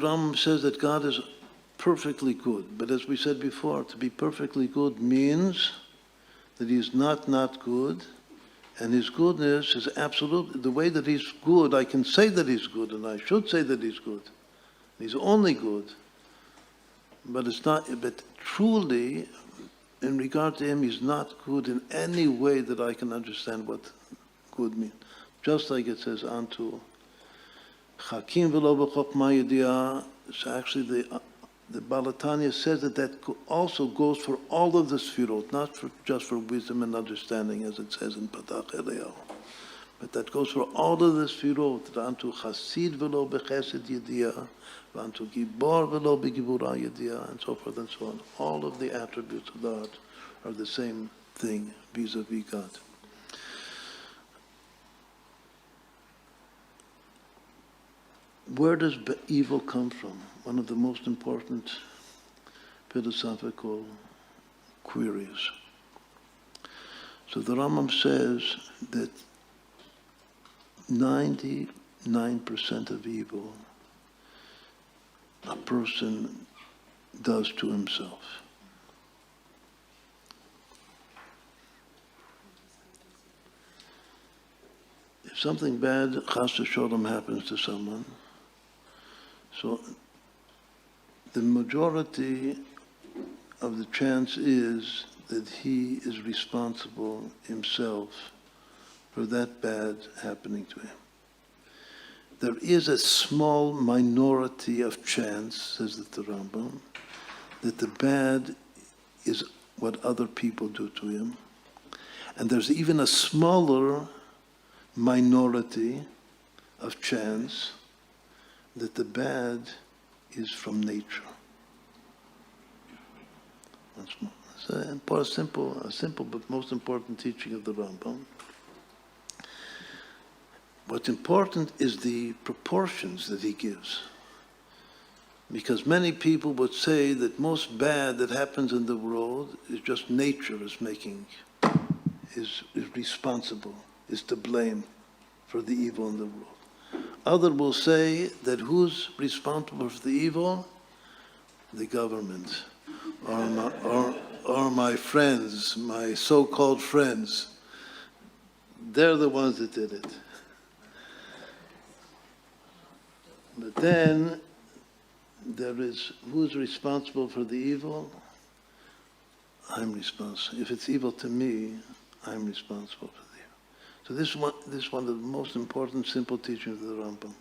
Rambam says that God is perfectly good. But as we said before, to be perfectly good means that he is not good, and his goodness is absolute. The way that he's good, I can say that he's good, and I should say that he's good. He's only good. But it's not, but truly, in regard to him, he's not good in any way that I can understand what good means. Just like it says, unto Hakim v'lo b'chokmah yediah. So actually, the Tanya says that also goes for all of the sefirot, not just for wisdom and understanding, as it says in Pataj Eliahu. But that goes for all of the sefirot, unto Chasid v'lo b'chesed yediah, unto gibor v'lo b'gevurá yediah, and so forth and so on. All of the attributes of God are the same thing vis-a-vis God. Where does evil come from? One of the most important philosophical queries. So the Rambam says that 99% of evil a person does to himself. If something bad, chas v'sholom, happens to someone, so the majority of the chance is that he is responsible himself for that bad happening to him. There is a small minority of chance, says the Rambam, that the bad is what other people do to him. And there's even a smaller minority of chance that the bad is from nature. Once more. It's a simple but most important teaching of the Rambam. What's important is the proportions that he gives. Because many people would say that most bad that happens in the world is just nature is responsible, is to blame for the evil in the world. Others will say that who's responsible for the evil? The government, or my friends, my so-called friends. They're the ones that did it. But then there is who's responsible for the evil? I'm responsible. If it's evil to me, I'm responsible for the evil. So this is one of the most important simple teachings of the Rambam.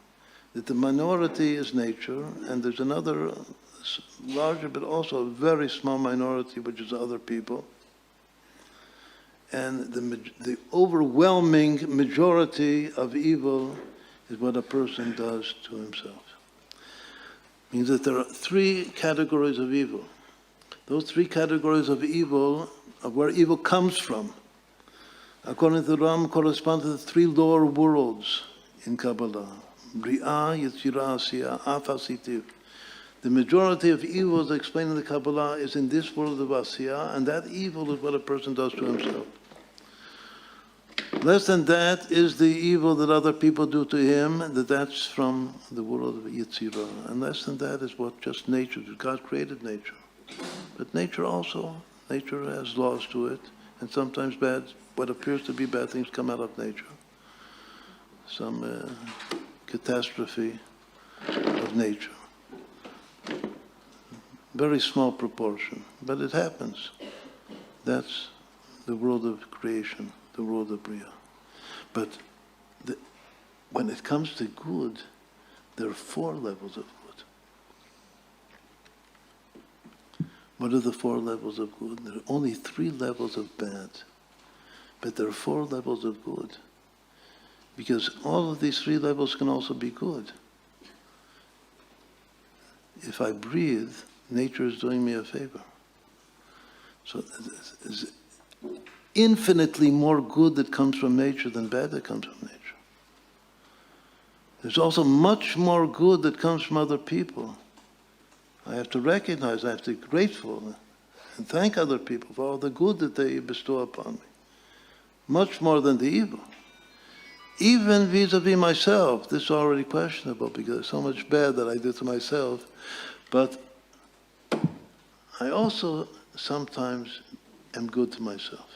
That the minority is nature, and there's another larger but also a very small minority, which is other people. And the overwhelming majority of evil is what a person does to himself. It means that there are three categories of evil. Those three categories of evil are where evil comes from. According to the Rambam, correspond to the three lower worlds in Kabbalah. Bri'ah, Yetzirah, Asiyah, Af-Asitiv. The majority of evils explained in the Kabbalah is in this world of Asiyah, and that evil is what a person does to himself. Less than that is the evil that other people do to him, that's from the world of Yetzirah. And less than that is what just nature, God created nature. But nature has laws to it, and sometimes what appears to be bad things come out of nature. Some catastrophe of nature. Very small proportion, but it happens. That's the world of creation, the world of Bria. But when it comes to good, there are 4 levels of good. What are the 4 levels of good? There are only 3 levels of bad. But there are 4 levels of good. Because all of these 3 levels can also be good. If I breathe, nature is doing me a favor. So there's infinitely more good that comes from nature than bad that comes from nature. There's also much more good that comes from other people. I have to recognize, I have to be grateful and thank other people for all the good that they bestow upon me. Much more than the evil. even vis-a-vis myself. This is already questionable because there's so much bad that I do to myself. But I also sometimes am good to myself.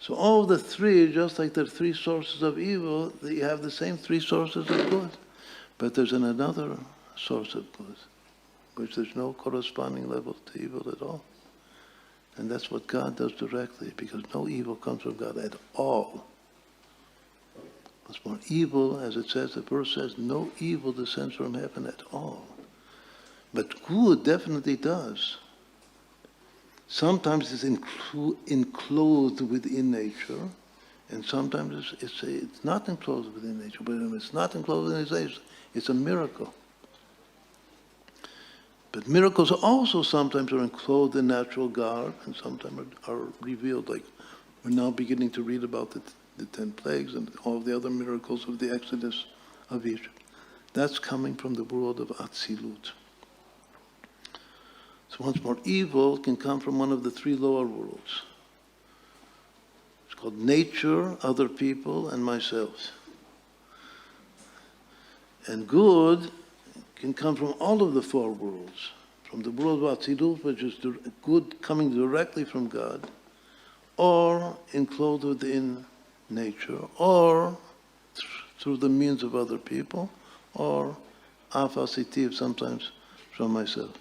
So all the three, just like there are three sources of evil, they have the same three sources of good. But there's another source of good, which there's no corresponding level to evil at all. And that's what God does directly, because no evil comes from God at all. What's more, evil, as it says, the verse says, no evil descends from heaven at all. But good definitely does. Sometimes it's enclosed within nature, and sometimes it's not enclosed within nature. But when it's not enclosed within nature, it's a miracle. But miracles also sometimes are enclosed in natural garb, and sometimes are revealed. Like we're now beginning to read about the 10 plagues and all the other miracles of the Exodus of Egypt. That's coming from the world of Atzilut. So once more, evil can come from one of the three lower worlds. It's called nature, other people, and myself. And good can come from all of the four worlds. From the world of Atzilut, which is good coming directly from God, or enclosed within nature, or through the means of other people, or afasitiv, sometimes from myself.